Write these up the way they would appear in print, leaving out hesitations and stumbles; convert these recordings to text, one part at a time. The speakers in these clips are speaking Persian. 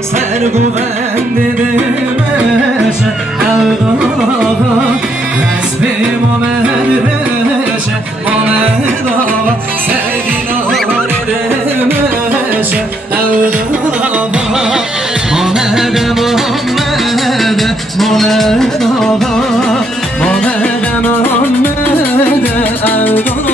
سرگوبند دمشه آقا حسبی مامد بشه مامد آقا سردینار دمشه آقا مامد مامد مامد آقا مامد مامد آقا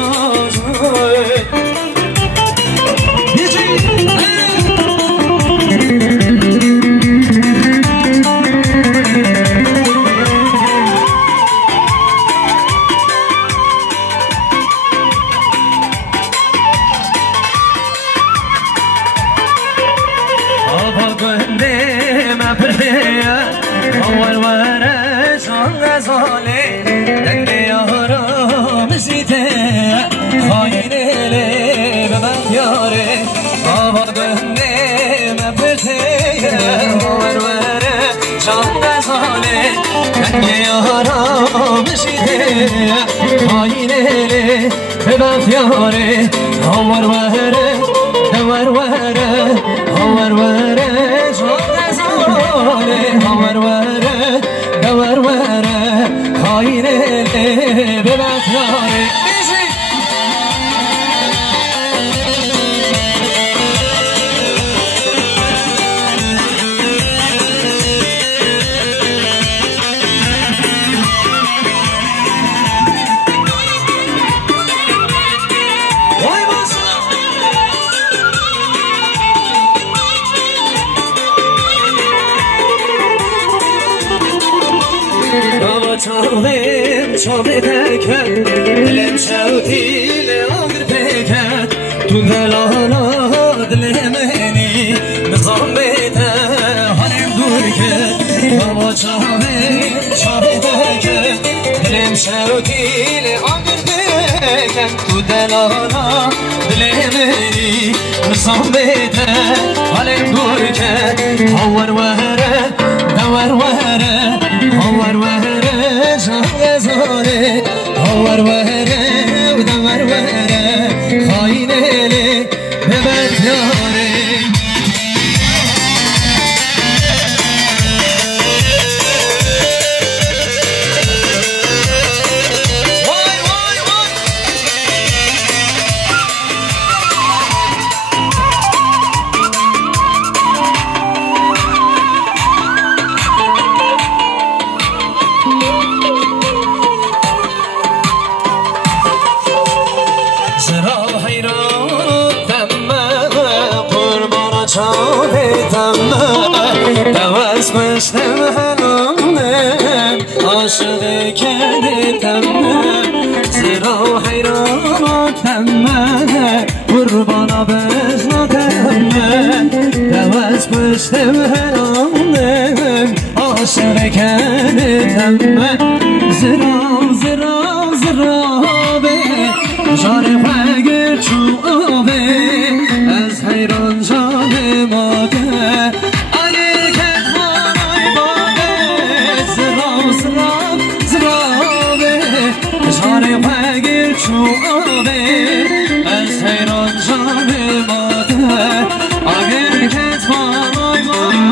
آینه به بفیاره آور وره دور وره آور وره جان زاله آور وره دور وره آینه به بفیاره چاوه تکن دلم شوتی لآگر پکن تو دلالا دل منی میخوام بیته حالم دور کن بابا چاوه تکن دلم شوتی لآگر پکن تو دلالا دل منی میخوام بیته حالم دور کن آور وره دور وره آور وره زاره آور وره و دور وره خاینه به بدیاره بستم هنانم عاشق کردتم زیرا حیرانتم قربانا بزناتم دوست بستم هنانم عاشق کردتم زیرا به جان خواگر چوبه از حیران جان ماده از حیران جان ماده اگر کتفانای ماده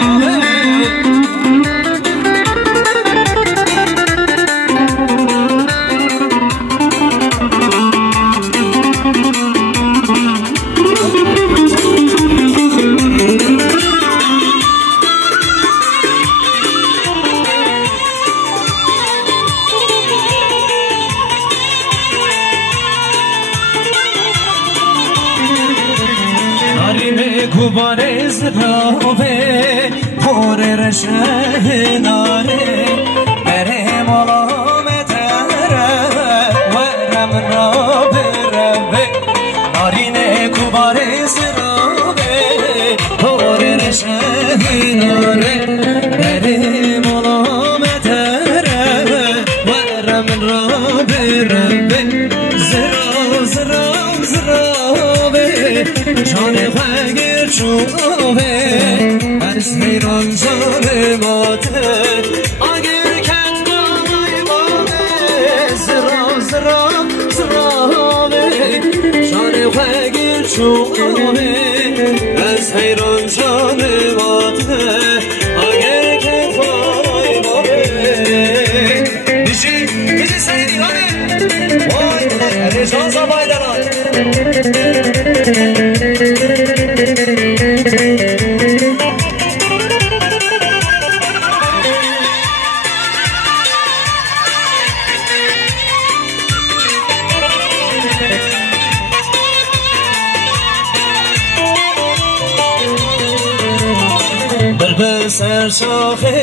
کوباره زرابه پاره رشه ناره بره ملامتره ورم را بره نارینه کوباره زرابه پاره رشه ناره بره ملامتره ورم را بره زرابه جان خواگر چوبه از حیران جان ماده اگر کندای ماده زرابه جان خواگر چوبه از حیران جان ماده اگر که فارای بابه بیشی سیدی گانه وای رجان زبای دلان به سر شاخه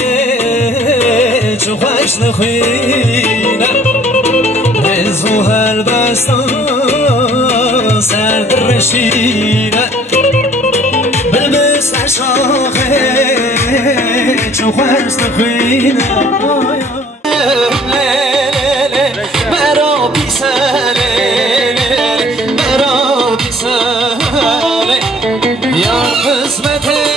چو خوش نخوینه رزو هر بستا سر درشینه به سر شاخه چو خوش نخوینه مرا بیسنه مرا بیسنه یا قسمت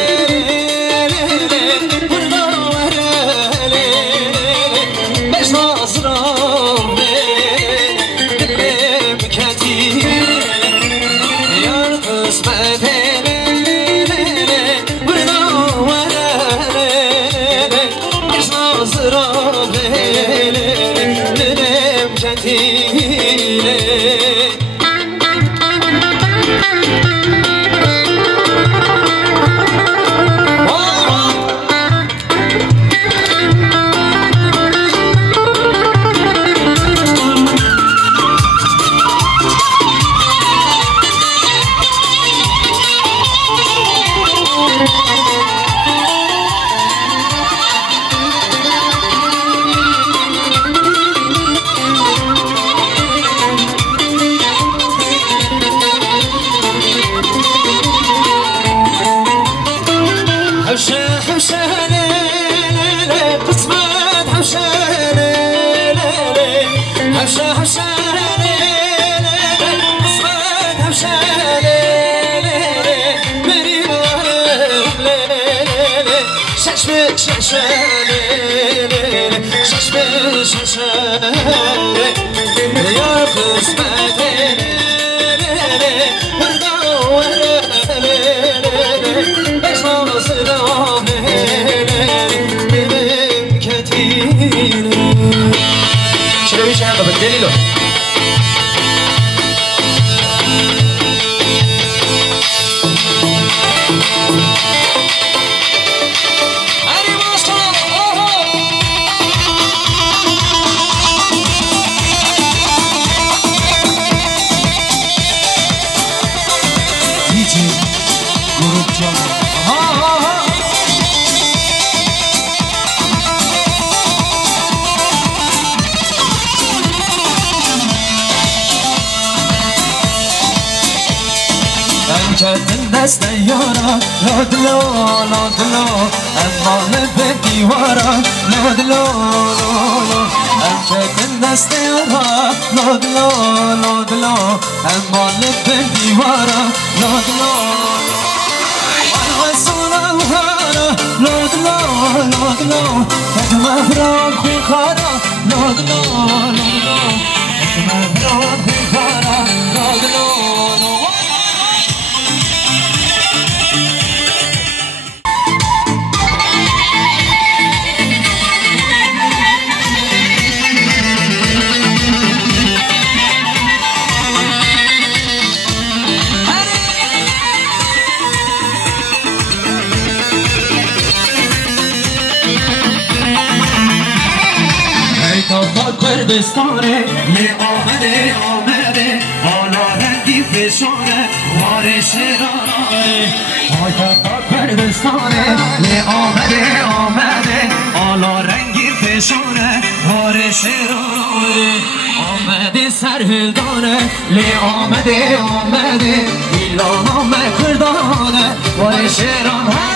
دلیلو دست یارا لادلو لادلو اما لب دیوارا لادلو لادلو امشکن دست یارا لادلو لادلو اما لب دیوارا لادلو وارغسونا وهارا لادلو لادلو کدم افراد بخارا لادلو لادلو کدم افراد بخارا لادلو کردستانه لی آمده آمده حالا رنگی فشانه وار شرانه پایتخت کردستانه لی آمده آمده حالا رنگی فشانه وار شرانه آمده سرهلدانه لی آمده آمده ایلانامه کردانه وار شرانه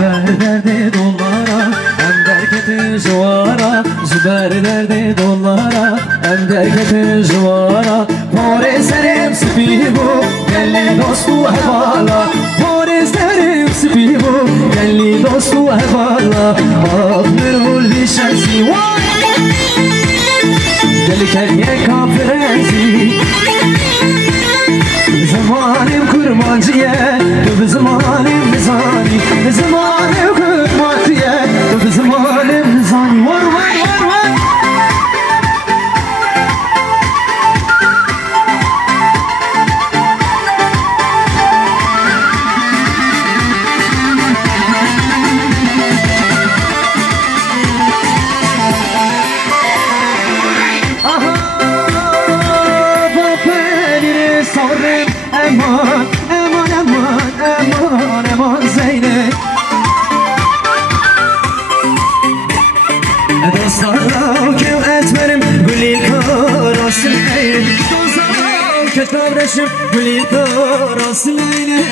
زبر درد دلارا ام درکت جوارا زبر درد دلارا ام درکت جوارا پاره سرم سپی بو گلی دوستو حوالا پاره سرم سپی بو گلی دوستو حوالا آب مرول شمسی دل کریه کافرزی زمانم کرمانجیه تو به زمانم نزانی زمانم کرمانجیه تو به زمانم نزانی ور ور ور ور امان امان امان امان امان زینه دوستان که اتمرم گلی کاراسل اینه دوستان که تابرشم گلی کاراسل اینه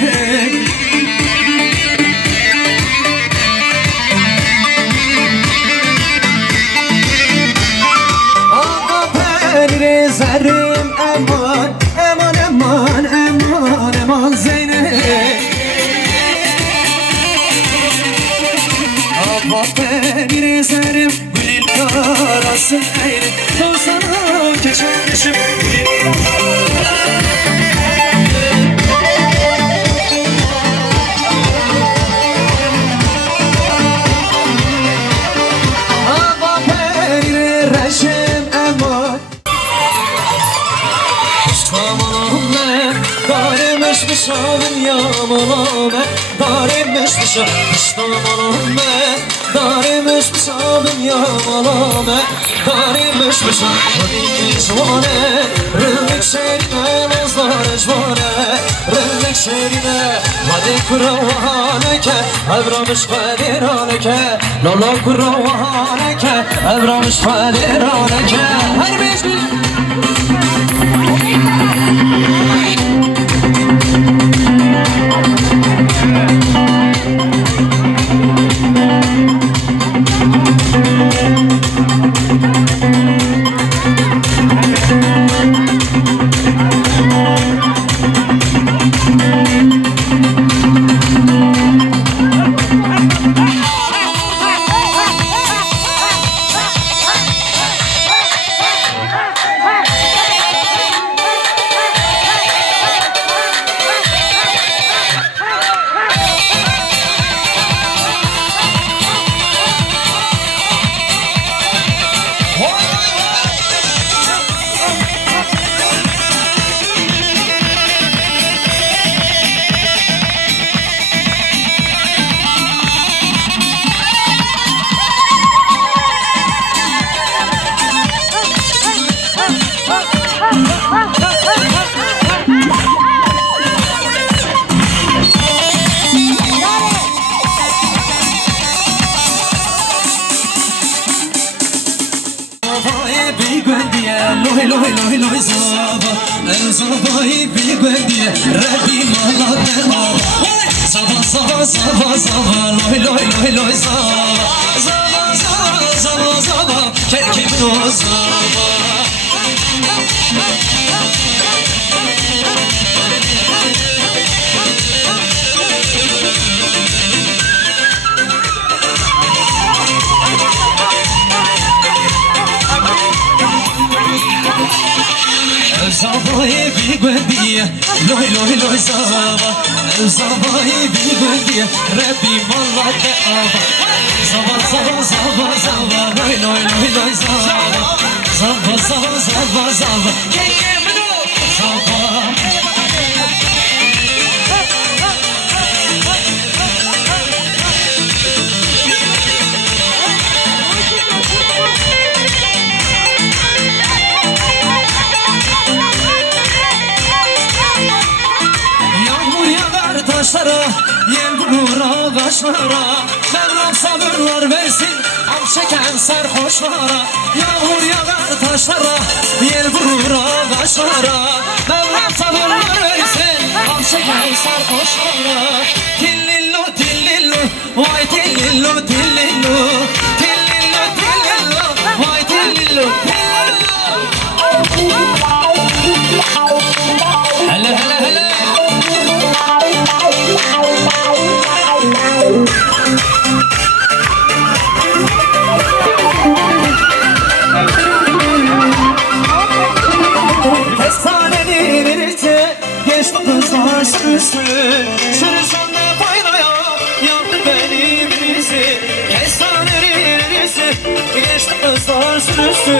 آقا پنیر زرم امان امان امان امان امان زینه آقا پنیر زرم گلی کاراسل اینه دوستان که شمشم گلی آقا پنیر رشم امان دارمش بشامن یا ملامه دارمش بشامن دارمش بشامن یا ملامه دارمش بشامن جوانه رلک شیرینه نزدار جوانه رلک شیرینه ولی کروانه که ابرامش قدیرانه که لالا کروانه که ابرامش قدیرانه که هر بیش زبای بی گندیه لوی لوی لوی زبای بی گندیه ربی مالات آبا زبا زبا زبا زبا لوی لوی لوی لوی زبا زبا زبا زبا که منو زبا taşlara, yel bulur ağaçlara, Mevlam sabırlar versin, am çeken sarhoşlara. Yağmur yağar taşlara, yel bulur ağaçlara, Mevlam sabırlar versin, am çeken sarhoşlara. Tillillo tillillo, vay tillillo tillillo tillillo tillillo vay tillillo هلا هلا هلا Kestanenin içi geçti kızlar sürüsü sürüsün de faydaya yaktı beni birisi Kestanenin içi geçti kızlar sürüsü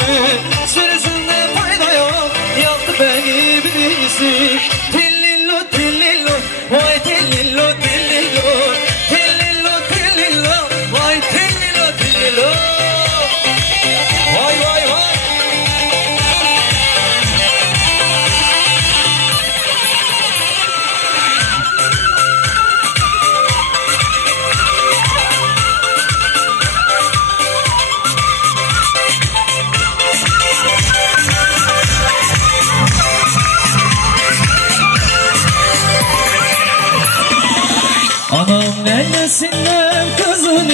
sürüsün de faydaya yaktı beni birisi Tillillo tillillo vay tillillo tillillo tillillo tillillo vay tillillo tillillo vay vay vay Anam nennesinden kızını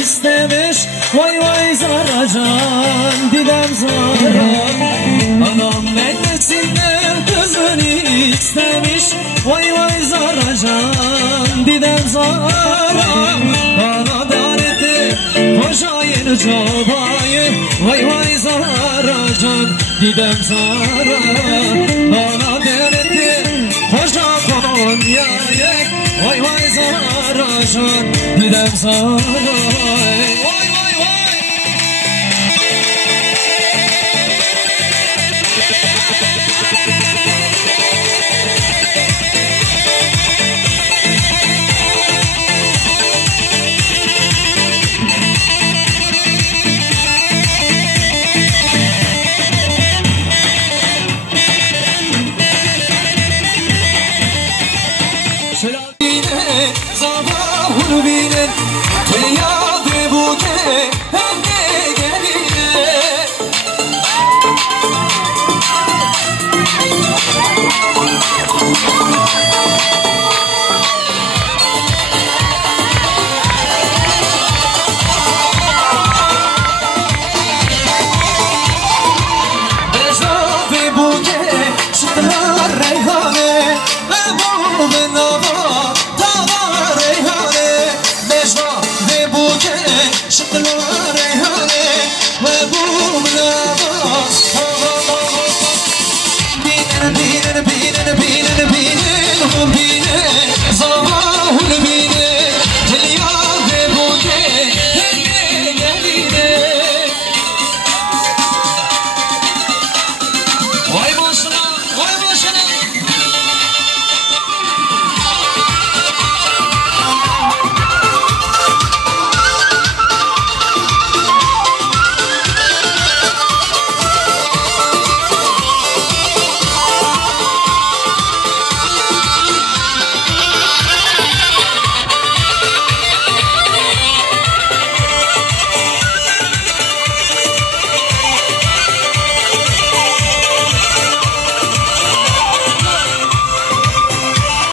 istemiş Vay vay zaracan didem zaran Anam nennesinden kızını istemiş Vay vay zaracan didem zaran Bana dareti hoşayın çobayı Vay vay zaracan didem zaran Bana dareti hoşa Konya'yı Vay vay zaracan didem zaran Vay vay vay Zabahur binen Telyade bu ke